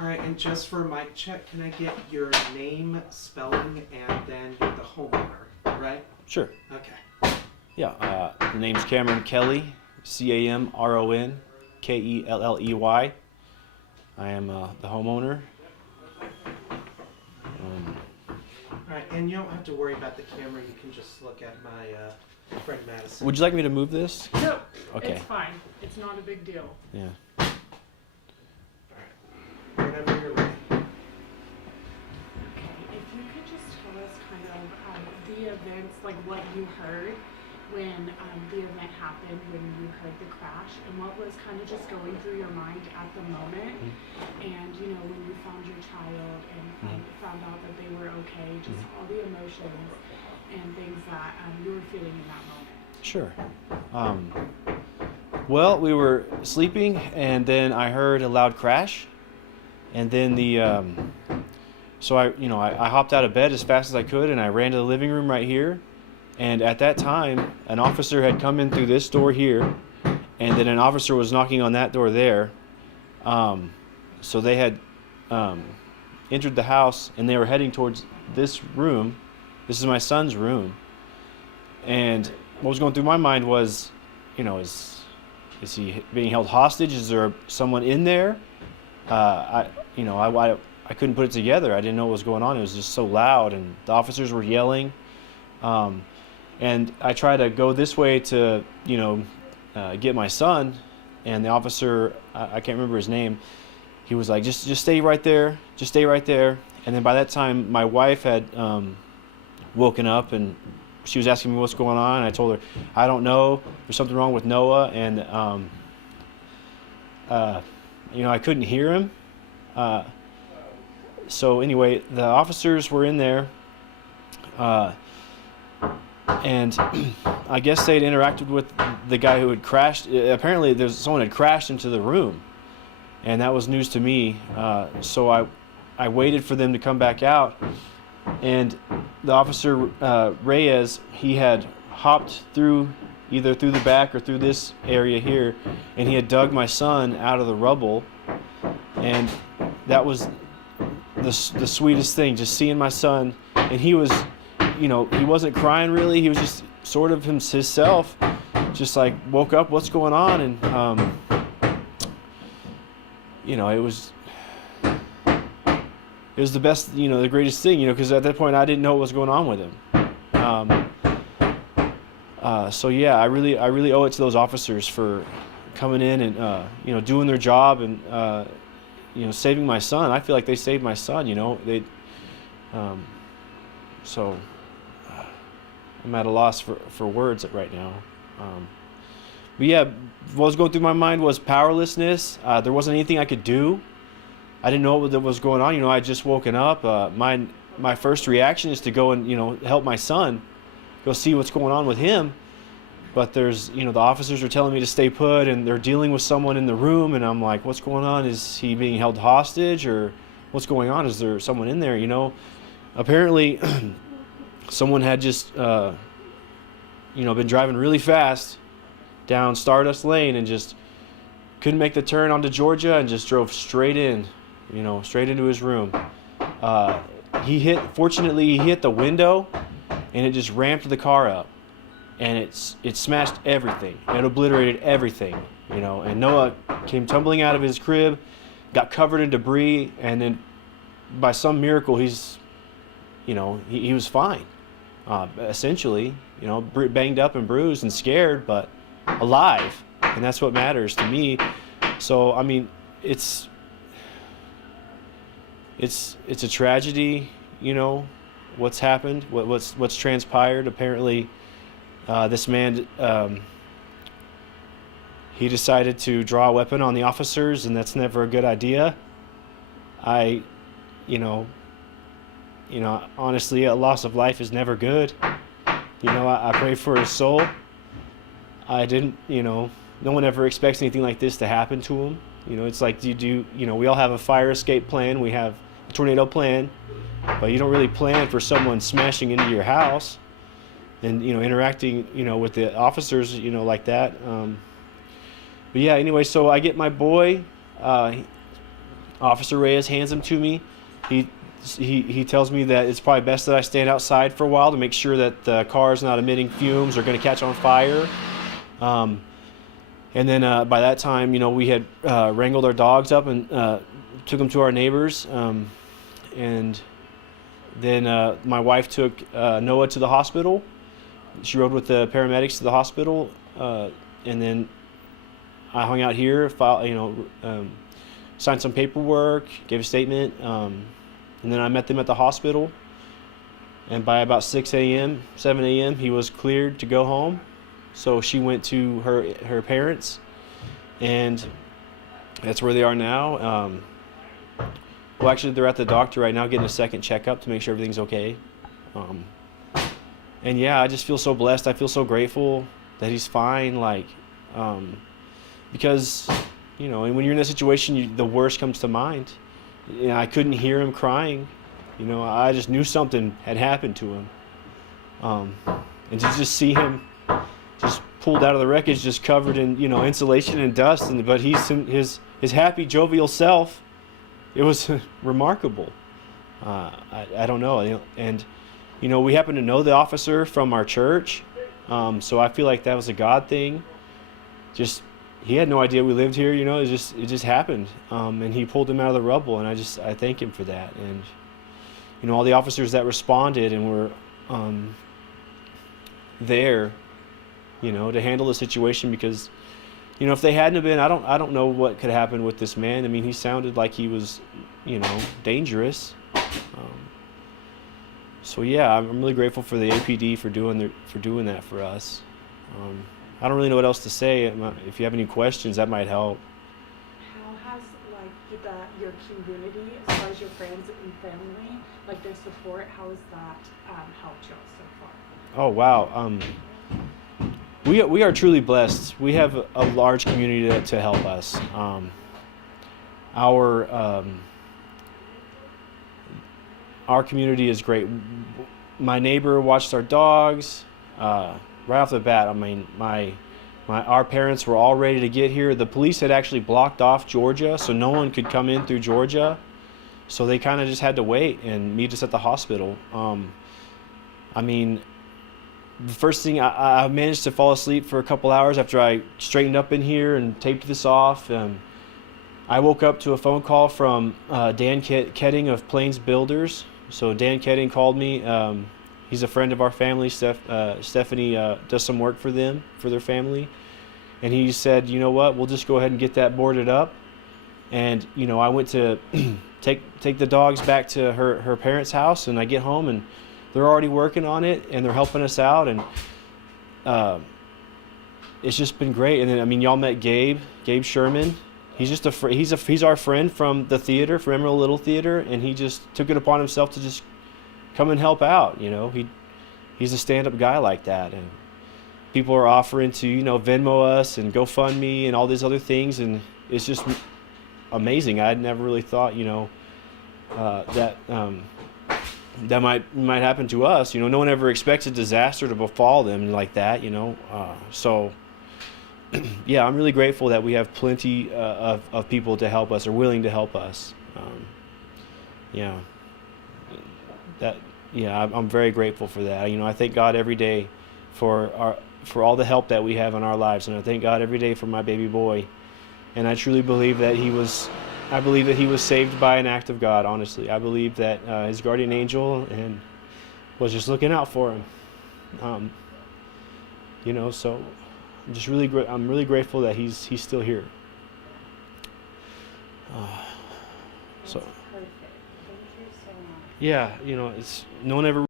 All right, and just for mic check, can I get your name, spelling, and then you're the homeowner, right? Sure. Okay. Yeah, the name's Cameron Kelly, Camron Kelley. I am the homeowner. All right, and you don't have to worry about the camera. You can just look at my friend Madison. Would you like me to move this? No, Okay. it's fine. It's not a big deal. Yeah. Whenever you're ready. Okay, if you could just tell us kind of the events, like what you heard when the event happened, when you heard the crash, and what was kind of just going through your mind at the moment, and you know when you found your child and found out that they were okay, just all the emotions and things that you were feeling in that moment. Sure. Well, we were sleeping, and then I heard a loud crash, and then so I hopped out of bed as fast as I could, and I ran to the living room right here. And at that time, an officer had come in through this door here, and then an officer was knocking on that door there. So they had entered the house, and they were heading towards this room. This is my son's room. And what was going through my mind was, is he being held hostage? Is there someone in there? I couldn't put it together. I didn't know what was going on. It was just so loud, and the officers were yelling. And I tried to go this way to, get my son, and the officer, I can't remember his name, he was like, just stay right there, just stay right there. And then by that time, my wife had woken up, and she was asking me what's going on. And I told her, I don't know, there's something wrong with Noah, and I couldn't hear him. So anyway, the officers were in there, and I guess they'd interacted with the guy who had crashed. Apparently, someone had crashed into the room, and that was news to me. So I waited for them to come back out, and the officer Reyes, he had hopped through either through the back or through this area here, and he had dug my son out of the rubble, and that was the sweetest thing, just seeing my son. And he was, he wasn't crying really, he was just sort of himself, just like woke up, what's going on? And it was the best, the greatest thing, because at that point I didn't know what was going on with him. So yeah, I really owe it to those officers for coming in and doing their job and saving my son. I feel like they saved my son. So I'm at a loss for words right now. But yeah, what was going through my mind was powerlessness. There wasn't anything I could do. I didn't know what was going on. I had just woken up. My first reaction is to go and help my son, go see what's going on with him. But there's the officers are telling me to stay put, and they're dealing with someone in the room, and I'm like, what's going on? Is he being held hostage, or what's going on? Is there someone in there? Apparently someone had just been driving really fast down Stardust Lane and just couldn't make the turn onto Georgia and just drove straight in, straight into his room. Fortunately he hit the window, and it just ramped the car up, and it smashed everything. It obliterated everything, and Noah came tumbling out of his crib, got covered in debris, and then by some miracle he was fine. Essentially, banged up and bruised and scared, but alive, and that's what matters to me. So I mean, it's a tragedy, what's happened, what's transpired. Apparently, this man he decided to draw a weapon on the officers, and that's never a good idea. Honestly, a loss of life is never good. I pray for his soul. I didn't, no one ever expects anything like this to happen to him. It's like, we all have a fire escape plan. We have a tornado plan, but you don't really plan for someone smashing into your house and, interacting, with the officers, like that. But yeah, anyway, so I get my boy, Officer Reyes hands him to me. He tells me that it's probably best that I stand outside for a while to make sure that the car is not emitting fumes or going to catch on fire. And then by that time, we had wrangled our dogs up and took them to our neighbors. And then my wife took Noah to the hospital. She rode with the paramedics to the hospital. And then I hung out here, signed some paperwork, gave a statement. And then I met them at the hospital. And by about 7 a.m., he was cleared to go home. So she went to her parents, and that's where they are now. Well, actually, they're at the doctor right now getting a second checkup to make sure everything's okay. And yeah, I just feel so blessed. I feel so grateful that he's fine. Because, and when you're in that situation, the worst comes to mind. I couldn't hear him crying. I just knew something had happened to him. And to just see him just pulled out of the wreckage, just covered in insulation and dust, but he's his happy, jovial self. It was remarkable. I don't know, and we happen to know the officer from our church, so I feel like that was a God thing. Just he had no idea we lived here. It just happened, and he pulled him out of the rubble, and I thank him for that. And all the officers that responded and were there, to handle the situation, because if they hadn't have been, I don't know what could happen with this man. I mean, he sounded like he was dangerous. So yeah, I'm really grateful for the APD for doing that for us. I don't really know what else to say. If you have any questions, that might help. How has your community, as far as your friends and family, their support, how has that helped you so far? Oh wow. We are truly blessed. We have a large community to help us. Our community is great. My neighbor watched our dogs. Right off the bat, I mean, our parents were all ready to get here. The police had actually blocked off Georgia, so no one could come in through Georgia. So they kind of just had to wait and meet us at the hospital. I mean, the first thing, I managed to fall asleep for a couple hours after I straightened up in here and taped this off. I woke up to a phone call from Dan Ketting of Plains Builders. So Dan Ketting called me. He's a friend of our family. Stephanie does some work for them, for their family. And he said, you know what, we'll just go ahead and get that boarded up. And, I went to take the dogs back to her parents' house, and I get home and they're already working on it and they're helping us out. And it's just been great. And then, I mean, y'all met Gabe Sherman. He's just he's our friend from the theater, from Emerald Little Theater, and he just took it upon himself to just come and help out. He's a stand-up guy like that, and people are offering to Venmo us and GoFundMe and all these other things, and it's just amazing. I'd never really thought that might happen to us. No one ever expects a disaster to befall them like that. So yeah, I'm really grateful that we have plenty of people to help us or willing to help us. I'm very grateful for that. I thank God every day for all the help that we have in our lives, and I thank God every day for my baby boy. And I truly believe that he was saved by an act of God. Honestly, I believe that his guardian angel was just looking out for him. So I'm really grateful that he's still here. So Perfect. Thank you so much. yeah, it's no one ever